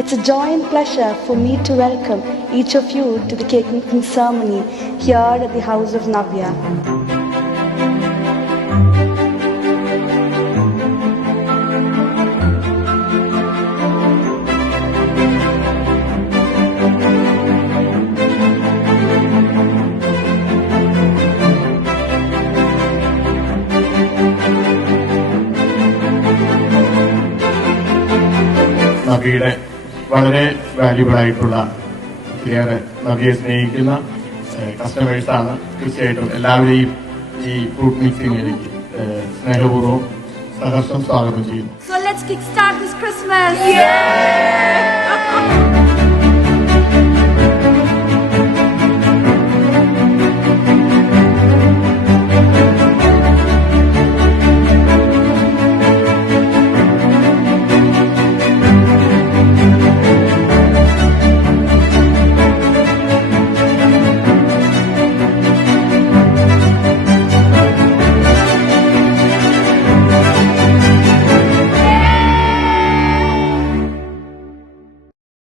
It's a joy and pleasure for me to welcome each of you to the cake making ceremony here at the house of Navya. നവ്യയുടെ വളരെ valuable ആയിട്ടുള്ള ഒത്തിരിയേറെ നവ്യയെ സ്നേഹിക്കുന്ന കസ്റ്റമേഴ്സാണ്. തീർച്ചയായിട്ടും എല്ലാവരെയും ഈ fruit മിക്സിംഗിലേക്ക് സ്നേഹപൂർവ്വം സഹർഷം സ്വാഗതം ചെയ്യുന്നു. So let's kickstart this Christmas. Yeah!